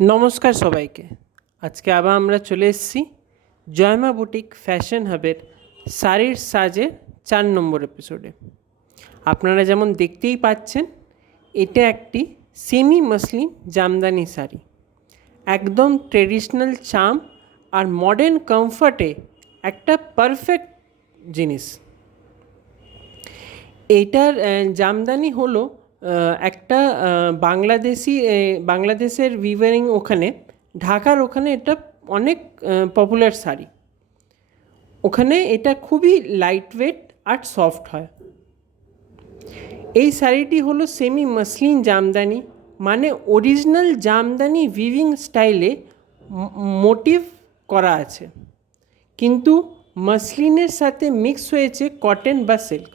নমস্কার সবাইকে। আজকে আবার আমরা চলে এসেছি জয়মা বুটিক ফ্যাশন হাবের শাড়ির সাজের 4 নম্বর এপিসোডে। আপনারা যেমন দেখতেই পাচ্ছেন, এটা একটি সেমি মসলিন জামদানি শাড়ি, একদম ট্রেডিশনাল চার্ম আর মডার্ন কমফর্টে একটা পারফেক্ট জিনিস। এইটার জামদানি হলো একটা বাংলাদেশের উইভারিং, ওখানে ঢাকার ওখানে এটা অনেক পপুলার শাড়ি। ওখানে এটা খুবই লাইট ওয়েট আর সফট হয়। এই শাড়িটি হলো সেমি মসলিন জামদানি, মানে অরিজিনাল জামদানি উইভিং স্টাইলে মোটিভ করা আছে, কিন্তু মসলিনের সাথে মিক্স হয়েছে কটন বা সিল্ক,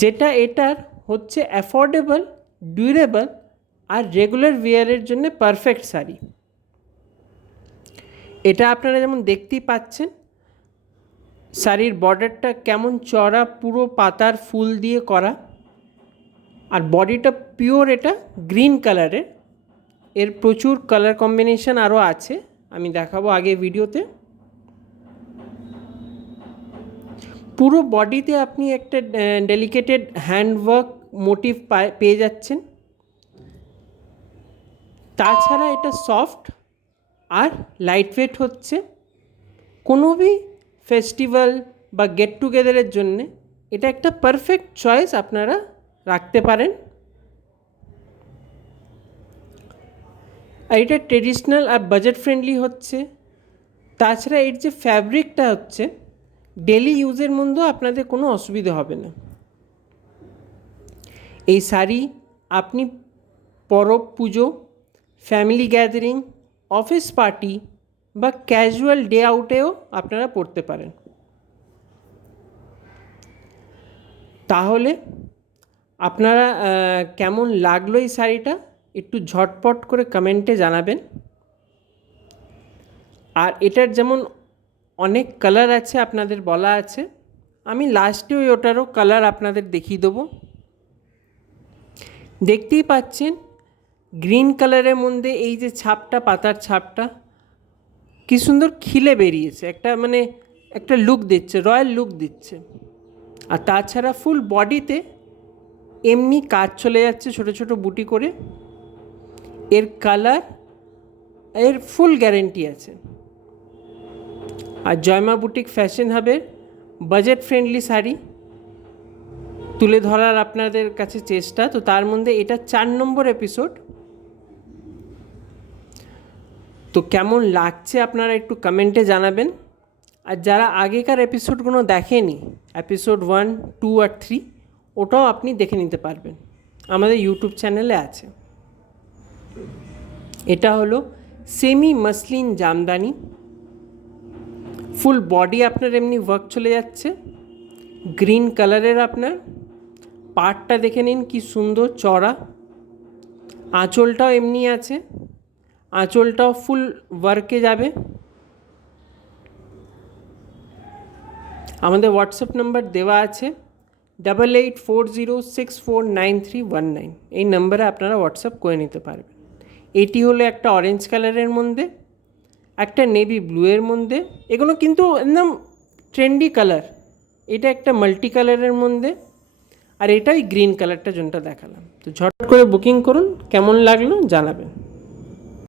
যেটা এটার হচ্ছে অ্যাফোর্ডেবল, ডিউরেবল আর রেগুলার ওয়্যারের জন্য পারফেক্ট শাড়ি। এটা আপনারা যেমন দেখতেই পাচ্ছেন, শাড়ির বর্ডারটা কেমন চড়া, পুরো পাতার ফুল দিয়ে করা, আর বডিটা পিওর এটা গ্রিন কালারের। এর প্রচুর কালার কম্বিনেশন আরও আছে, আমি দেখাবো আগে ভিডিওতে। পুরো বডিতে আপনি একটা ডেলিকেটেড হ্যান্ডওয়ার্ক মোটিভ পেয়ে যাচ্ছেন। তাছাড়া এটা সফট আর লাইটওয়েট হচ্ছে। কোনো ফেস্টিভ্যাল বা গেট টুগেদারের জন্যে এটা একটা পারফেক্ট চয়েস আপনারা রাখতে পারেন। আর এটা ট্রেডিশনাল আর বাজেট ফ্রেন্ডলি হচ্ছে। তাছাড়া এর যে ফ্যাব্রিকটা হচ্ছে, ডেলি ইউজের মধ্যেও আপনাদের কোনো অসুবিধা হবে না। এই শাড়ি আপনি পরব, পুজো, ফ্যামিলি গ্যাদারিং, অফিস পার্টি বা ক্যাজুয়াল ডে আউটেও আপনারা পরতে পারেন। তাহলে আপনারা কেমন লাগলো এই শাড়িটা একটু ঝটপট করে কমেন্টে জানাবেন। আর এটার যেমন অনেক কালার আছে, আপনাদের বলা আছে, আমি লাস্টে ওটারও কালার আপনাদের দেখিয়ে দেবো। দেখতেই পাচ্ছেন গ্রিন কালারের মধ্যে এই যে ছাপটা, পাতার ছাপটা কি সুন্দর খিলে বেরিয়েছে, একটা লুক দিচ্ছে, রয়্যাল লুক দিচ্ছে। আর তাছাড়া ফুল বডিতে এমনি কাজ চলে যাচ্ছে ছোট ছোট বুটি করে। এর কালার, এর ফুল গ্যারেন্টি আছে। আর জয়মা বুটিক ফ্যাশন হাবের বাজেট ফ্রেন্ডলি শাড়ি তুলে ধরার আপনাদের কাছে চেষ্টা। তো তার মধ্যে এটা 4 নম্বর এপিসোড। তো কেমন লাগছে আপনারা একটু কমেন্টে জানাবেন। আর যারা আগেকার এপিসোডগুলো দেখেনি, এপিসোড 1, 2 আর 3, ওটাও আপনি দেখে নিতে পারবেন, আমাদের ইউটিউব চ্যানেলে আছে। এটা হলো semi muslin Jamdani, full body আপনার এমনি ওয়ার্ক চলে যাচ্ছে, গ্রিন কালারের। আপনার পাড়টা দেখে নিন কি সুন্দর চড়া, আঁচলটাও এমনি আছে, আঁচলটাও ফুল ওয়ার্কে যাবে। আমাদের হোয়াটসঅ্যাপ নাম্বার দেওয়া আছে 8840649319। এই নাম্বারে আপনারা হোয়াটসঅ্যাপ করে নিতে পারবেন। এটি হলো একটা অরেঞ্জ কালারের মধ্যে, একটা নেভি ব্লুয়ের মধ্যে। এগুলো কিন্তু একদম ট্রেন্ডি কালার। এটা একটা মাল্টি কালারের মধ্যে, আর এটাই গ্রিন কালারটা যেটা দেখালাম। তো ঝট করে বুকিং করুন, কেমন লাগলো জানাবেন।